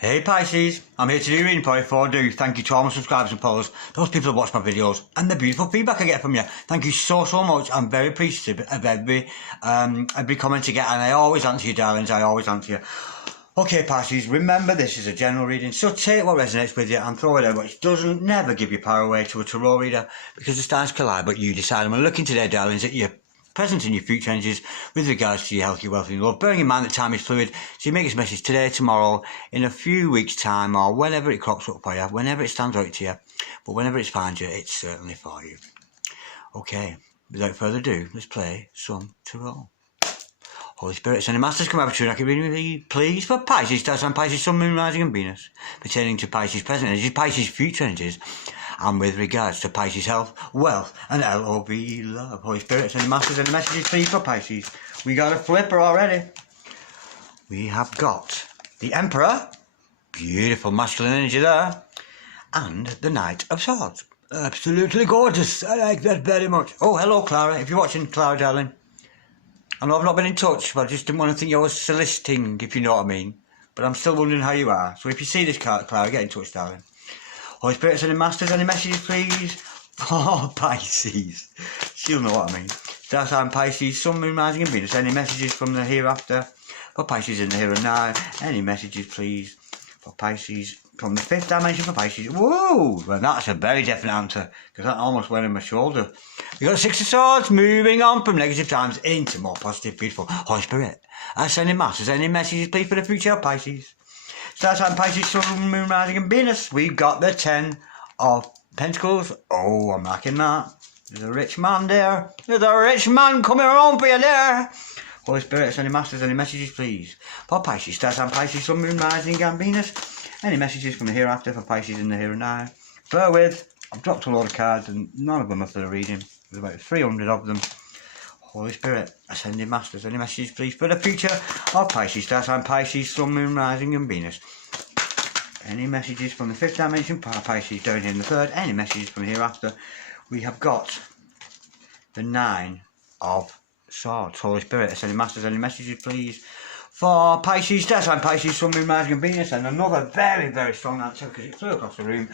Hey Pisces, I'm here to do your reading for you. Before I do, thank you to all my subscribers and followers, those people that watch my videos, and the beautiful feedback I get from you. Thank you so much. I'm very appreciative of every comment you get, and I always answer you, darlings. I always answer you. Okay, Pisces, remember this is a general reading, so take what resonates with you and throw it out, but it doesn't never give your power away to a tarot reader, because the stars collide, but you decide. And we're looking today, darlings, at your present and your future energies with regards to your health, your wealth and your love. Bearing in mind that time is fluid, so you make this message today, tomorrow, in a few weeks' time, or whenever it crops up for you, whenever it stands out to you, but whenever it finds you, it's certainly for you. Okay, without further ado, let's play some tarot. Holy Spirit, Send Masters, come over to you. I can read, please, for Pisces, Stars and Pisces, Sun, Moon, Rising and Venus, pertaining to Pisces present energies, Pisces future energies, and with regards to Pisces health, wealth, and L-O-V-E, love. Holy Spirit, Send Masters, and messages, please, for Pisces. We got a flipper already. We have got the Emperor, beautiful masculine energy there, and the Knight of Swords. Absolutely gorgeous. I like that very much. Oh, hello, Clara. If you're watching, Clara, darling. I know I've not been in touch, but I just didn't want to think you were soliciting, if you know what I mean. But I'm still wondering how you are. So if you see this card, Clara, get in touch, darling. Holy Spirit, Send Masters, any messages, please? Oh, Pisces. She'll know what I mean. Star sign Pisces, Sun, Moon, Rising and Venus. Any messages from the hereafter? For Pisces in the here and now. Any messages, please? For Pisces from the fifth dimension for Pisces. Whoa! Well, that's a very definite answer, because that almost went in my shoulder. We got the Six of Swords, moving on from negative times into more positive, beautiful. Holy Spirit, Sending Masters, any messages, please, for the future of Pisces? Star sign Pisces, Sun, Moon, Rising and Venus. We've got the Ten of Pentacles. Oh, I'm liking that. There's a rich man there. There's a rich man coming around for you there. Holy Spirit, Sending Masters, any messages, please? For Pisces, Star sign Pisces, Sun, Moon, Rising and Venus. Any messages from the hereafter for Pisces in the here and now? Bear with, I've dropped a lot of cards and none of them are for the reading. There's about 300 of them. Holy Spirit, Ascending Masters, any messages, please, for the future of Pisces, Star sign Pisces, Sun, Moon, Rising and Venus. Any messages from the fifth dimension for Pisces down here in the third? Any messages from hereafter? We have got the Nine of Swords. Holy Spirit, Ascending Masters, any messages, please, for Pisces, Star sign Pisces, Sun, Moon, Rising and Venus. And another very, very strong answer, because it flew across the room.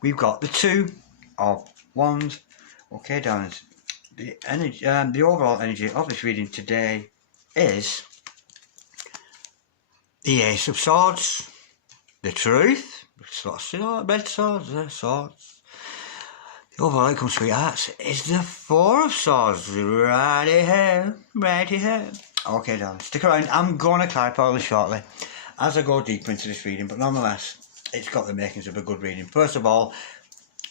We've got the Two of Wands. Okay, darlings. The energy, the overall energy of this reading today is the Ace of Swords, the Truth, red swords, swords. The overall outcome, sweethearts, is the Four of Swords. Righty here, righty here. Okay, darling, stick around. I'm going to clarify all this shortly as I go deeper into this reading, but nonetheless, it's got the makings of a good reading. First of all,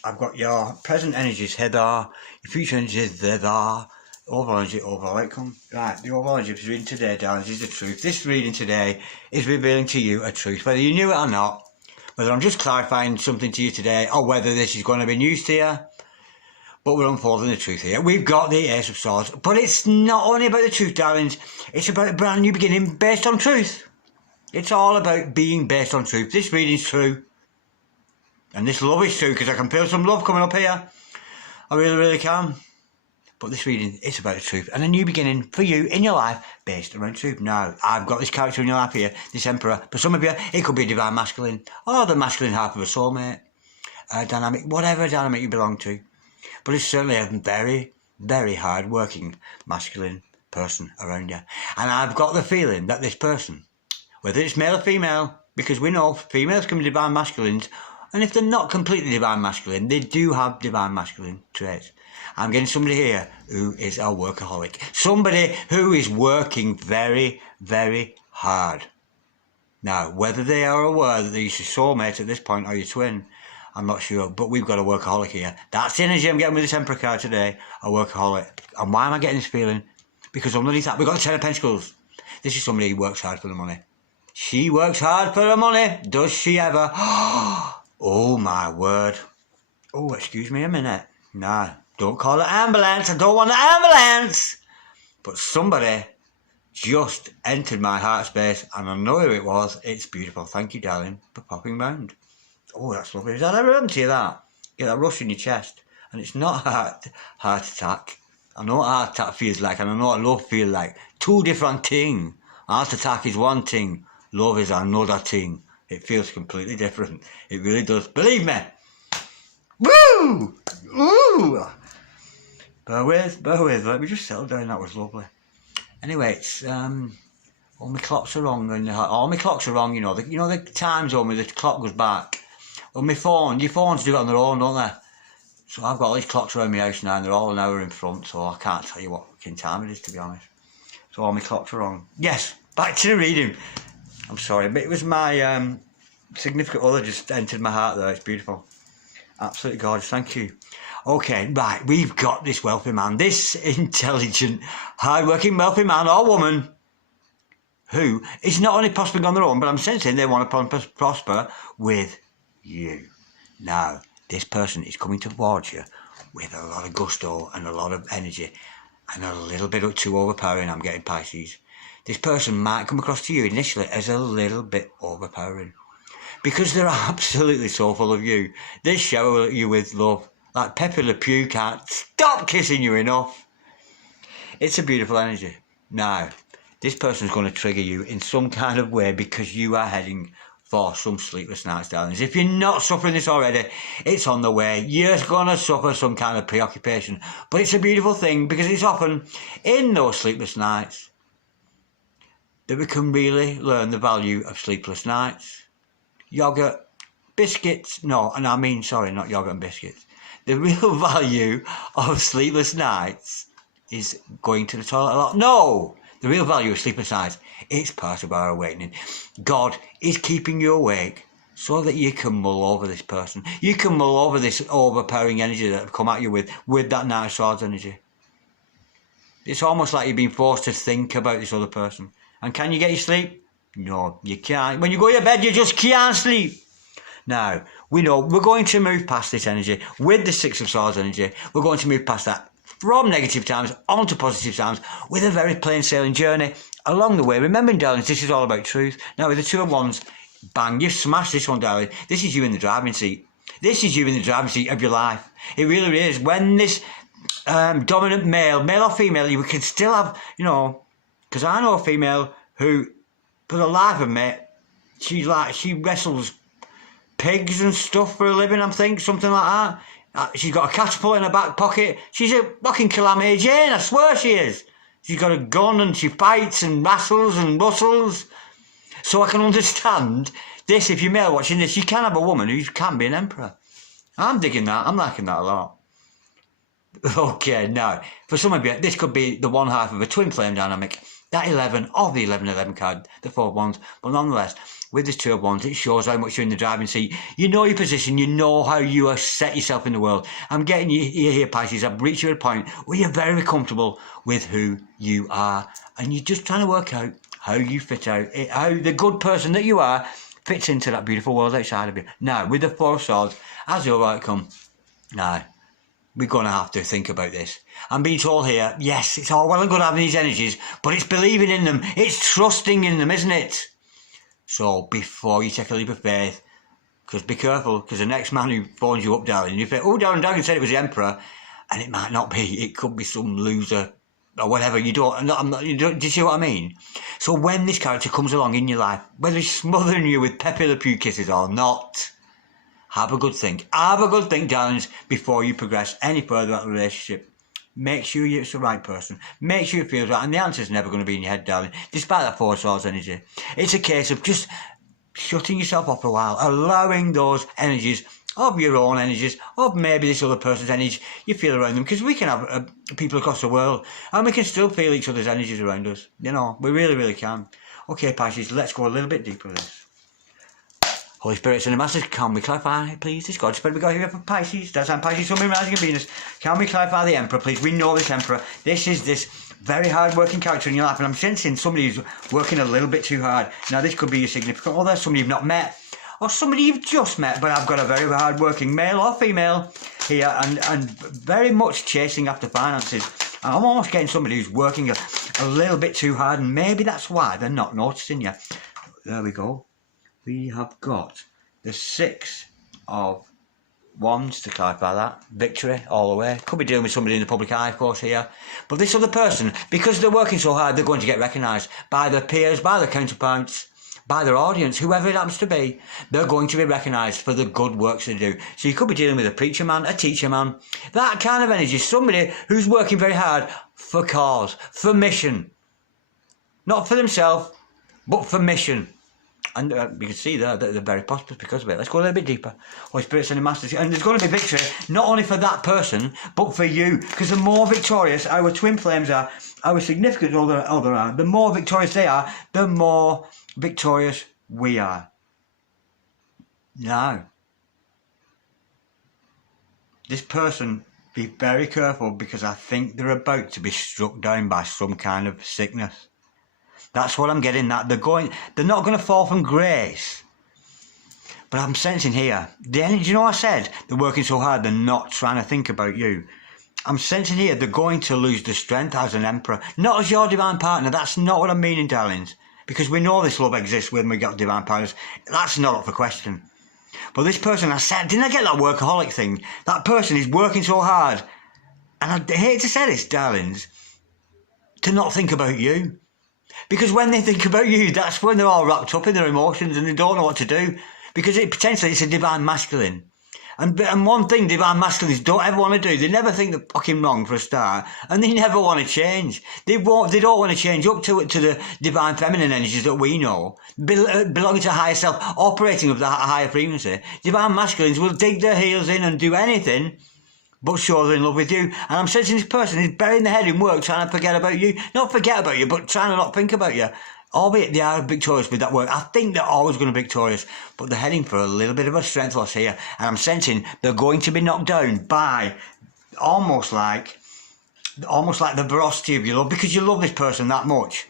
I've got your present energies hither, your future energies thither, overall energy, overall outcome. Right, the overall energy of this reading today, darlings, is the truth. This reading today is revealing to you a truth, whether you knew it or not, whether I'm just clarifying something to you today, or whether this is going to be news to you. But we're unfolding the truth here. We've got the Ace of Swords. But it's not only about the truth, darlings. It's about a brand new beginning based on truth. It's all about being based on truth. This reading's true. And this love is true, because I can feel some love coming up here. I really, really can. But this reading is about the truth. And a new beginning for you in your life based around truth. Now, I've got this character in your life here, this Emperor. For some of you, it could be a divine masculine, or the masculine half of a soulmate, dynamic, whatever dynamic you belong to. But it's certainly a very, very hard-working masculine person around you. And I've got the feeling that this person, whether it's male or female, because we know females can be divine masculines, and if they're not completely divine masculine, they do have divine masculine traits. I'm getting somebody here who is a workaholic. Somebody who is working very, very hard. Now, whether they are aware that they're your soulmate at this point or your twin, I'm not sure, but we've got a workaholic here. That's the energy I'm getting with this Emperor card today, a workaholic. And why am I getting this feeling? Because underneath that, we've got the Ten of Pentacles. This is somebody who works hard for the money. She works hard for the money. Does she ever? Oh, my word. Oh, excuse me a minute. Nah, don't call it ambulance. I don't want an ambulance. But somebody just entered my heart space, and I know who it was. It's beautiful. Thank you, darling, for popping round. Oh, that's lovely. Has that ever happened to you, that? Get that rush in your chest. And it's not a heart attack. I know what a heart attack feels like, and I know what love feels like. Two different things. Heart attack is one thing. Love is another thing. It feels completely different. It really does. Believe me. Woo! Woo! Bear with. Let me just settle down. That was lovely. Anyway, it's all my clocks are wrong, and all my clocks are wrong. You know the time zone where the clock goes back. Well, my phone, your phones do it on their own, don't they? So I've got all these clocks around my house now, and they're all an hour in front. So I can't tell you what fucking time it is, to be honest. So all my clocks are wrong. Yes, back to the reading. I'm sorry, but it was my significant other just entered my heart there. It's beautiful. Absolutely gorgeous, thank you. Okay, right, we've got this wealthy man, this intelligent, hard-working wealthy man or woman who is not only prospering on their own, but I'm sensing they want to prosper with you. Now, this person is coming towards you with a lot of gusto and a lot of energy and a little bit too overpowering, I'm getting Pisces. This person might come across to you initially as a little bit overpowering because they're absolutely so full of you. They shower you with love. Like Pepe Le Pew can't stop kissing you enough. It's a beautiful energy. Now, this person's going to trigger you in some kind of way because you are heading for some sleepless nights, darlings. If you're not suffering this already, it's on the way. You're going to suffer some kind of preoccupation. But it's a beautiful thing because it's often in those sleepless nights that we can really learn the value of sleepless nights. Yogurt, biscuits, no, and I mean, sorry, not yogurt and biscuits. The real value of sleepless nights is going to the toilet a lot. No! The real value of sleepless nights, it's part of our awakening. God is keeping you awake so that you can mull over this person. You can mull over this overpowering energy that have come at you with that Knight of Swords energy. It's almost like you're being forced to think about this other person. And can you get your sleep? No, you can't. When you go to bed, you just can't sleep. Now, we know we're going to move past this energy with the Six of Swords energy. We're going to move past that from negative times onto positive times with a very plain sailing journey along the way. Remembering, darlings, this is all about truth. Now, with the Two of Wands, bang, you've smashed this one, darling. This is you in the driving seat. This is you in the driving seat of your life. It really is. When this dominant male or female, you can still have, because I know a female who, for the life of me, she wrestles pigs and stuff for a living, I think, something like that. She's got a catapult in her back pocket. She's a fucking Calamity Jane, I swear she is. She's got a gun and she fights and wrestles and rustles. So I can understand this. If you're male watching this, you can have a woman who can be an emperor. I'm digging that. I'm liking that a lot. Okay, now, for some of you, this could be the one half of a twin flame dynamic. That 11 of the 11-11 card, the 4 of Wands. But nonetheless, with this Two of Wands, it shows how much you're in the driving seat. You know your position. You know how you have set yourself in the world. I'm getting you here, Pisces. I've reached you at a point where you're very comfortable with who you are. And you're just trying to work out how you fit out, how the good person that you are fits into that beautiful world outside of you. Now, with the Four of Swords, as your outcome, now, we're going to have to think about this. I'm being told here, yes, it's all well and good having these energies, but it's believing in them. It's trusting in them, isn't it? So before you take a leap of faith, because be careful, because the next man who phones you up, darling, you think, oh, Darren Dragon said it was the Emperor, and it might not be. It could be some loser or whatever. Do you see what I mean? So when this character comes along in your life, whether he's smothering you with Pepe Le Pew kisses or not, have a good think. Have a good think, darlings, before you progress any further in the relationship. Make sure it's the right person. Make sure it feels right. And the answer's never going to be in your head, darling, despite that Four of Swords energy. It's a case of just shutting yourself off for a while, allowing those energies of your own energies, of maybe this other person's energy, you feel around them. Because we can have people across the world, and we can still feel each other's energies around us. We really, really can. Okay, Pisces, let's go a little bit deeper with this. Holy Spirits and the Masters, can we clarify, please, this God Spirit we got here for Pisces? That's on Pisces, Sun, Moon, Rising and Venus. Can we clarify the Emperor, please? We know this Emperor. This is this very hard-working character in your life, and I'm sensing somebody who's working a little bit too hard. Now, this could be your significant other, somebody you've not met, or somebody you've just met, but I've got a very hard-working male or female here, and very much chasing after finances. I'm almost getting somebody who's working a little bit too hard, and maybe that's why they're not noticing you. There we go. We have got the Six of Wands, to clarify that. Victory all the way. Could be dealing with somebody in the public eye, of course, here. But this other person, because they're working so hard, they're going to get recognised by their peers, by their counterparts, by their audience, whoever it happens to be. They're going to be recognised for the good works they do. So you could be dealing with a preacher man, a teacher man, that kind of energy, somebody who's working very hard for cause, for mission. Not for themselves, but for mission. And you can see there that they're very prosperous because of it. Let's go a little bit deeper. Holy Spirit, sending masters. And there's going to be victory, not only for that person, but for you. Because the more victorious our twin flames are, our significant other are, the more victorious they are, the more victorious we are. Now, this person, be very careful, because I think they're about to be struck down by some kind of sickness. That's what I'm getting at. They're not going to fall from grace. But I'm sensing here, the energy, you know I said, they're working so hard, they're not trying to think about you. I'm sensing here, they're going to lose the strength as an emperor. Not as your divine partner, that's not what I'm meaning, darlings. Because we know this love exists when we got divine partners. That's not up for question. But this person, I said, didn't I get that workaholic thing? That person is working so hard. And I hate to say this, darlings, to not think about you. Because when they think about you, that's when they're all wrapped up in their emotions and they don't know what to do. Because potentially it's a divine masculine. And one thing divine masculines don't ever want to do, they never think they're fucking wrong for a start, and they never want to change. They don't want to change up to the divine feminine energies that we know, belonging to higher self, operating with that higher frequency. Divine masculines will dig their heels in and do anything but sure they're in love with you. And I'm sensing this person is burying their head in work, trying to forget about you. Not forget about you, but trying to not think about you. Albeit they are victorious with that work. I think they're always going to be victorious, but they're heading for a little bit of a strength loss here. And I'm sensing they're going to be knocked down by almost like the veracity of your love, because you love this person that much.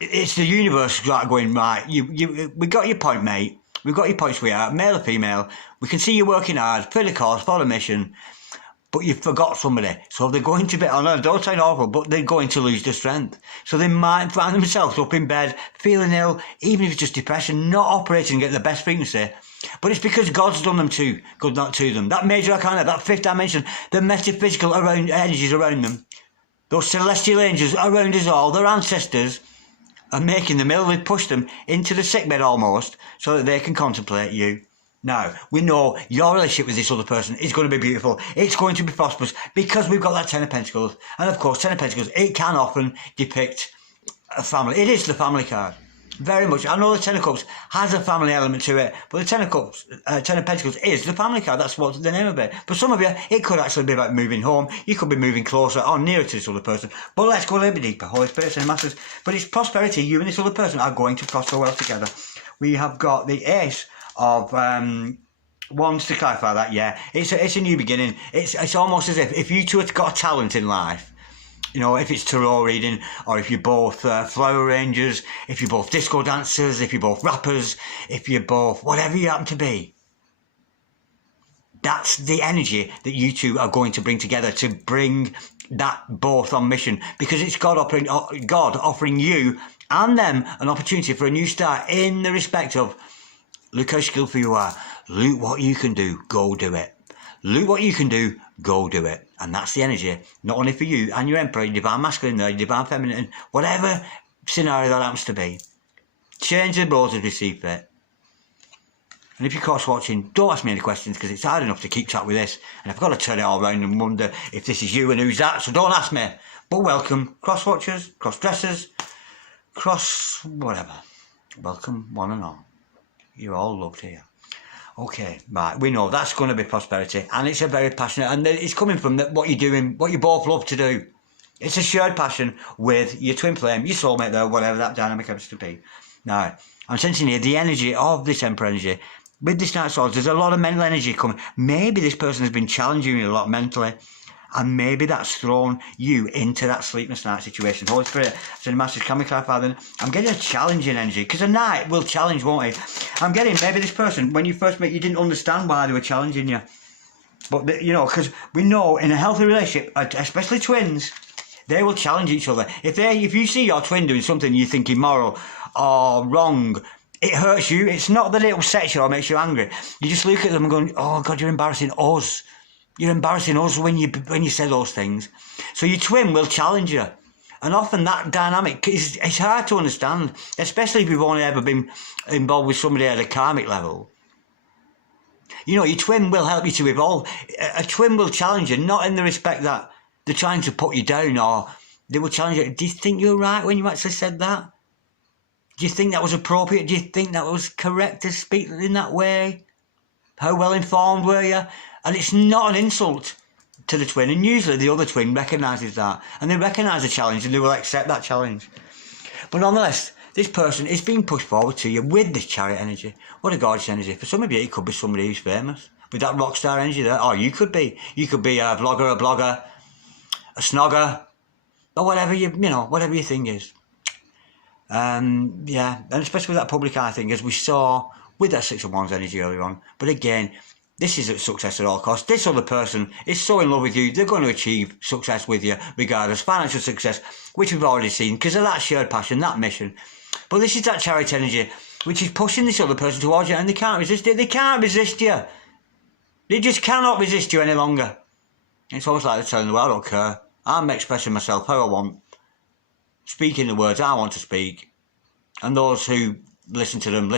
It's the universe going, right, we got your point, mate. We've got your point, sweetheart, male or female. We can see you working hard, for the cause, for the mission. But you forgot somebody. So they're going to be, I know, don't sound awful, but they're going to lose their strength. So they might find themselves up in bed, feeling ill, even if it's just depression, not operating at the best frequency. But it's because God's done them good not to them. That major arcana, that fifth dimension, the metaphysical energies around them, those celestial angels around us all, their ancestors, are making them ill. They push them into the sickbed almost, so that they can contemplate you. Now, we know your relationship with this other person is going to be beautiful. It's going to be prosperous because we've got that Ten of Pentacles. And of course, Ten of Pentacles, it can often depict a family. It is the family card. Very much. I know the Ten of Cups has a family element to it, but the Ten of Pentacles is the family card. That's what the name of it. For some of you, it could actually be about moving home. You could be moving closer or nearer to this other person. But let's go a little bit deeper. Holy Spirit and Masters. But it's prosperity. You and this other person are going to prosper well together. We have got the Ace of wands to clarify that. Yeah, it's a new beginning. It's almost as if you two have got a talent in life. You know, if it's tarot reading, or if you're both flower arrangers, if you're both disco dancers, if you're both rappers, if you're both whatever you happen to be. That's the energy that you two are going to bring together to bring that both on mission, because it's God offering you and them an opportunity for a new start in the respect of, look how skillful you are. Look what you can do. Go do it. Look what you can do. Go do it. And that's the energy, not only for you and your Emperor, your divine masculine, your divine feminine, whatever scenario that happens to be. Change the roles as we see fit. And if you're cross-watching, don't ask me any questions, because it's hard enough to keep track with this. And I've got to turn it all around and wonder if this is you and who's that, so don't ask me. But welcome, cross-watchers, cross-dressers, cross-whatever. Welcome, one and all. You're all loved here. Okay, right, we know that's going to be prosperity, and it's a very passionate, and it's coming from what you're doing, what you both love to do. It's a shared passion with your twin flame, your soulmate there, whatever that dynamic happens to be. Now, I'm sensing here the energy of this Emperor energy. With this Knight of Swords, there's a lot of mental energy coming. Maybe this person has been challenging you a lot mentally, and maybe that's thrown you into that sleepless night situation. Holy Spirit, send masters, can we clarify then? I'm getting a challenging energy, because a knight will challenge, won't he? I'm getting maybe this person, when you first met, you didn't understand why they were challenging you. But, you know, because we know in a healthy relationship, especially twins, they will challenge each other. If you see your twin doing something you think immoral or wrong, it hurts you. It's not that it upsets you or makes you angry. You just look at them and go, oh God, you're embarrassing us. You're embarrassing us when you say those things. So your twin will challenge you. And often that dynamic is it's hard to understand, especially if you've only ever been involved with somebody at a karmic level. You know, your twin will help you to evolve. A twin will challenge you, not in the respect that they're trying to put you down, or they will challenge you. Do you think you're right when you actually said that? Do you think that was appropriate? Do you think that was correct to speak in that way? How well informed were you? And it's not an insult to the twin, and usually the other twin recognises that, and they recognise the challenge and they will accept that challenge. But nonetheless, this person is being pushed forward to you with this chariot energy. What a gorgeous energy. For some of you, it could be somebody who's famous with that rock star energy there. Or you could be a vlogger, a blogger, a snogger, or whatever whatever your thing is. Yeah, and especially with that public eye thing, as we saw with that Six of Wands energy earlier on. But again, this is a success at all costs. This other person is so in love with you, they're going to achieve success with you, regardless. Financial success, which we've already seen, because of that shared passion, that mission. But this is that chariot energy, which is pushing this other person towards you, and they can't resist it. They can't resist you. They just cannot resist you any longer. It's almost like they're telling you, well, I don't care. I'm expressing myself how I want, speaking the words I want to speak, and those who listen to them,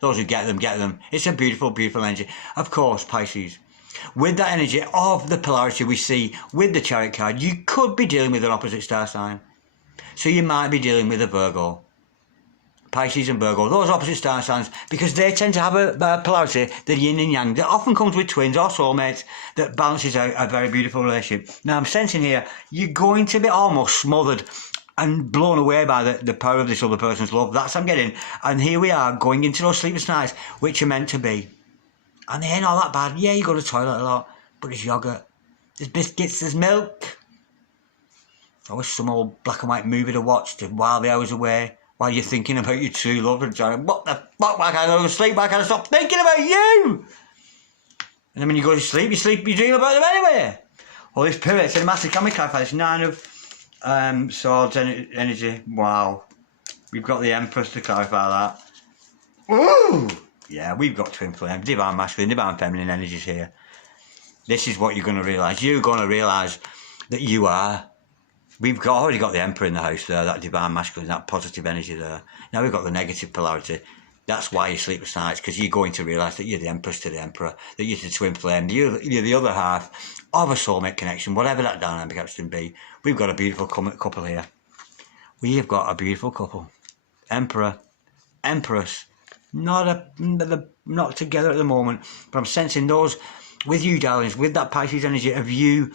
those who get them. It's a beautiful, beautiful energy. Of course, Pisces, with that energy of the polarity we see with the chariot card, you could be dealing with an opposite star sign. So you might be dealing with a Virgo. Pisces and Virgo, those opposite star signs, because they tend to have a polarity, the yin and yang, that often comes with twins or soulmates, that balances out a very beautiful relationship. Now I'm sensing here, you're going to be almost smothered and blown away by the power of this other person's love. That's what I'm getting. And here we are, going into those sleepless nights, which are meant to be. And they ain't all that bad. Yeah, you go to the toilet a lot, but there's yogurt, there's biscuits, there's milk. I wish some old black and white movie to watch to while the hours away, while you're thinking about your true love and trying, what the fuck, why can't I go to sleep, why can't I stop thinking about you? And then when you go to sleep, you dream about them anyway. Holy Spirit, it's a massive chemical for this 9 of swords energy. Wow. We've got the Empress to clarify that. Ooh! Yeah, we've got twin flame, divine masculine, divine feminine energies here. This is what you're going to realise. You're going to realise that you are. We've already got the Emperor in the house there, that divine masculine, that positive energy there. Now we've got the negative polarity. That's why you sleepless nights, because you're going to realise that you're the Empress to the Emperor, that you're the twin flame, you're the other half of a soulmate connection, whatever that dynamic happens to be. We've got a beautiful couple here. We have got a beautiful couple. Emperor, Empress, not together at the moment, but I'm sensing those with you, darlings, with that Pisces energy of you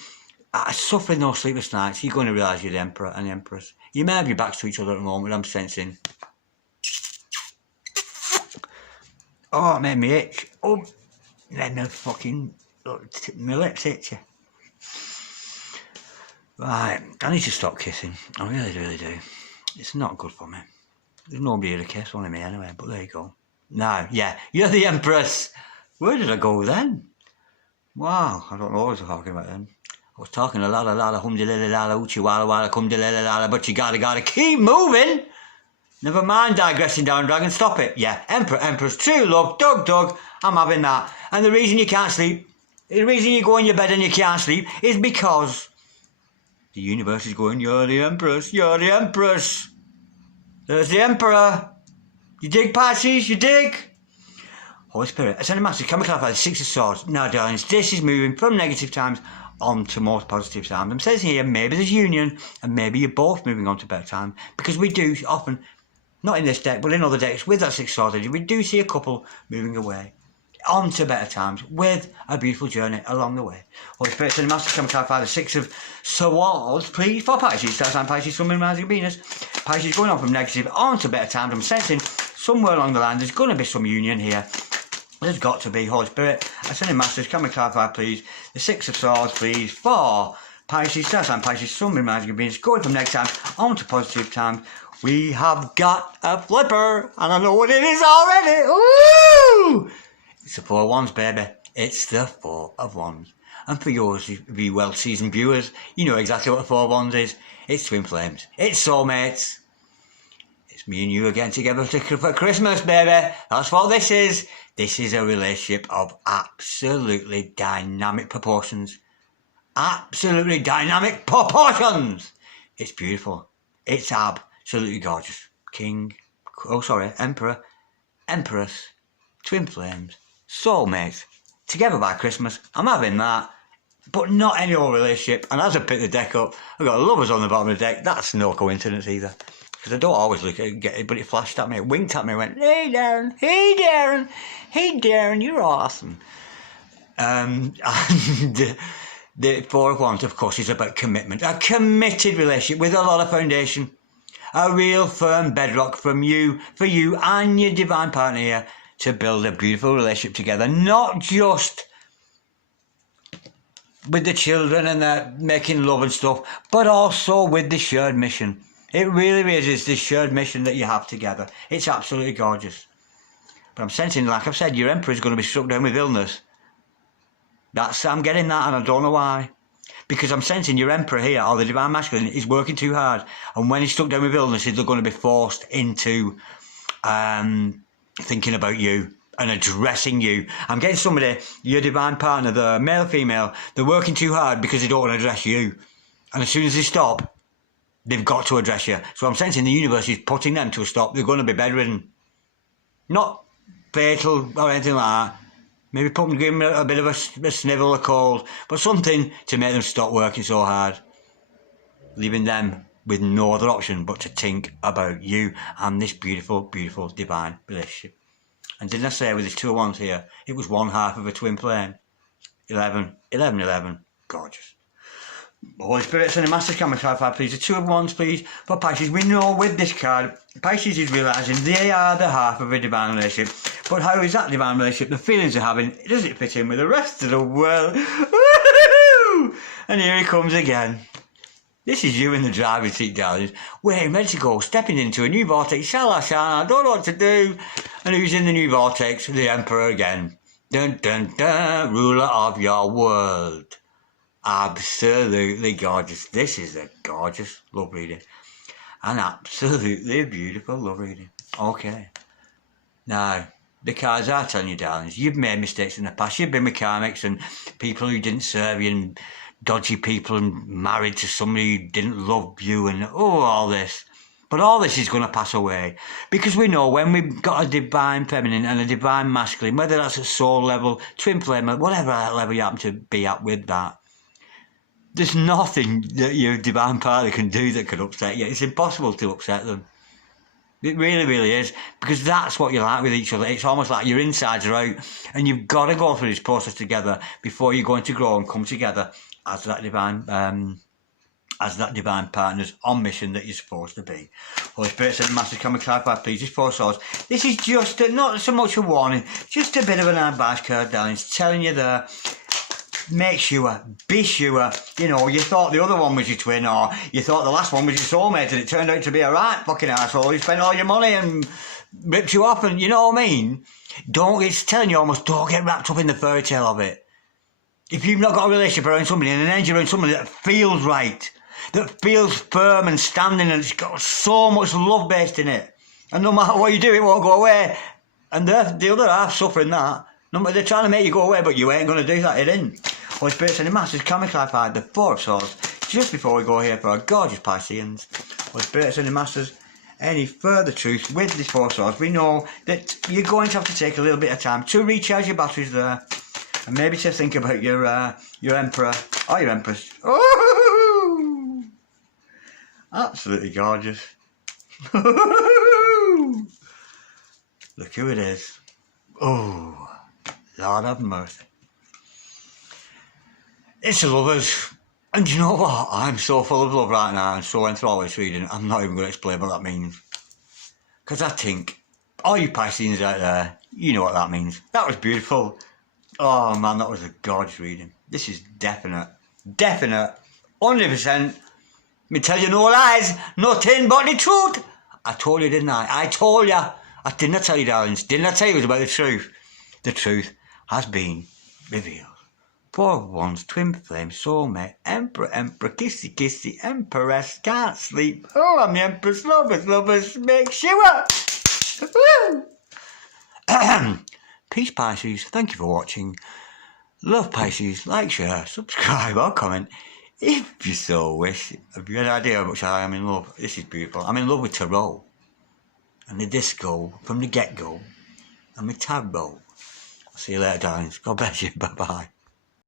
suffering those sleepless nights. You're going to realise you're the Emperor and the Empress. You may have your backs to each other at the moment, I'm sensing. Oh, it made me itch. Oh, it made me fucking, my lips itchy. Right, I need to stop kissing. I really do. It's not good for me. There's nobody here to kiss, only me anyway, but there you go. Now, yeah, you're the Empress. Where did I go then? Wow, I don't know what I was talking about then. I was talking a lot, hum-de-lily-lala, uchi-walla-walla, cum-de-lily-lala, but you gotta keep moving. Never mind digressing down, dragon, stop it. Yeah, Emperor, Empress, true love, Doug, I'm having that. And the reason you can't sleep, the reason you go in your bed and you can't sleep is because the universe is going, you're the Empress, you're the Empress. There's the Emperor. You dig, Pisces, you dig? Holy Spirit, ascending master, can we clarify the Six of Swords? Now, darlings, this is moving from negative times on to more positive times. I'm saying here, maybe there's union, and maybe you're both moving on to better times, because we do often, not in this deck, but in other decks, with that Six of Swords, we do see a couple moving away on to better times with a beautiful journey along the way. Holy Spirit, ascending master, can we clarify the Six of Swords, please, for Pisces, Star sign Pisces, Sun, Moon, Rising, Venus. Pisces going on from negative on to better times. I'm sensing somewhere along the line there's going to be some union here. There's got to be. Holy Spirit, ascending masters, can we clarify, please, the Six of Swords, please, for Pisces, Star sign Pisces, Sun, Moon, Rising, Venus, going from negative times on to positive times. We have got a flipper, and I know what it is already. Ooh! It's the Four of Wands, baby. It's the Four of Wands. And for yours, you well-seasoned viewers, you know exactly what the Four of Wands is. It's twin flames. It's soulmates. It's me and you again together for Christmas, baby. That's what this is. This is a relationship of absolutely dynamic proportions. Absolutely dynamic proportions. It's beautiful. It's absolutely gorgeous. Emperor, Empress, twin flames, soulmates, together by Christmas. I'm having that, but not any old relationship. And as I pick the deck up, I've got lovers on the bottom of the deck. That's no coincidence either. Because I don't always look at it, but it flashed at me, it winked at me, went, hey Darren, hey Darren, hey Darren, you're awesome. And the Four of Wands, of course, is about commitment. A committed relationship with a lot of foundation. A real firm bedrock for you and your divine partner here to build a beautiful relationship together. Not just with the children and the making love and stuff, but also with the shared mission. It really is the shared mission that you have together. It's absolutely gorgeous. But I'm sensing, like I've said, your Emperor is going to be struck down with illness. I'm getting that, and I don't know why. Because I'm sensing your Emperor here, or the Divine Masculine, is working too hard. And when he's struck down with illness, they're going to be forced into thinking about you and addressing you. I'm getting somebody, your divine partner, the male or female, they're working too hard because they don't want to address you. And as soon as they stop, they've got to address you. So I'm sensing the universe is putting them to a stop. They're going to be bedridden. Not fatal or anything like that. Maybe give them a bit of a snivel, a cold, but something to make them stop working so hard. Leaving them with no other option but to think about you and this beautiful, beautiful divine relationship. And didn't I say with these two of wands here, it was one half of a twin flame? 11, 11, 11. Gorgeous. Holy Spirit, send a massive camera card, please. The two of wands, please. For Pisces, we know with this card, Pisces is realising they are the half of a divine relationship. But how is that divine relationship? The feelings they're having, does it fit in with the rest of the world? Woo-hoo! And here he comes again. This is you in the driving seat, darlings. Waiting, ready to go, stepping into a new vortex. Shala, I don't know what to do. And who's in the new vortex? The Emperor again. Dun, dun, dun, ruler of your world. Absolutely gorgeous. This is a gorgeous love reading. An absolutely beautiful love reading. Okay. Now, the cards are telling you, darlings, you've made mistakes in the past. You've been with karmics and people who didn't serve you and dodgy people and married to somebody who didn't love you and all this. But all this is going to pass away. Because we know when we've got a divine feminine and a divine masculine, whether that's at soul level, twin flame, whatever level you happen to be at with that, there's nothing that your divine partner can do that can upset you. It's impossible to upset them. It really, really is. Because that's what you're like with each other. It's almost like your insides are out. And you've got to go through this process together before you're going to grow and come together as that divine partner's on mission that you're supposed to be. Holy Spirit, send a massive camera clarify, please. This Four Swords. This is just not so much a warning, just a bit of an advice card, darling. It's telling you there. Make sure, be sure, you thought the other one was your twin, or you thought the last one was your soulmate, and it turned out to be a right fucking arsehole. You spent all your money and ripped you off, and you know what I mean? It's telling you almost, don't get wrapped up in the fairy tale of it. If you've not got a relationship around somebody and an energy around somebody that feels right, that feels firm and standing, and it's got so much love based in it, and no matter what you do, it won't go away, and the other half suffering that. No, they're trying to make you go away, but you ain't going to do that, it isn't. Holy Spirit, send a massive camera clarified the Four of Swords just before we go here for our gorgeous Pisceans. Holy Spirit, send a masters any further truth with this Four of Swords. We know that you're going to have to take a little bit of time to recharge your batteries there, and maybe to think about your Emperor or your Empress. Oh, absolutely gorgeous. Look who it is. Oh, Lord have mercy. It's the lovers. And you know what? I'm so full of love right now and so enthralled reading, I'm not even going to explain what that means. Because I think, all you Pisceans out there, you know what that means. That was beautiful. Oh man, that was a gorgeous reading. This is definite. 100%. Me tell you no lies, nothing but the truth. I told you, didn't I? I told you. I didn't tell you, darlings. Didn't I tell you it was about the truth? The truth has been revealed. Four of Wands, twin flame, soulmate, Emperor, kissy, kissy, Empress, can't sleep. Oh, I'm the Empress, lovers, make sure. Peace, Pisces. Thank you for watching. Love, Pisces. Like, share, subscribe or comment If you so wish. Have you any idea how much I am in love? This is beautiful. I'm in love with tarot. And the disco from the get-go. And my tarot. I'll see you later, darlings. God bless you. Bye-bye.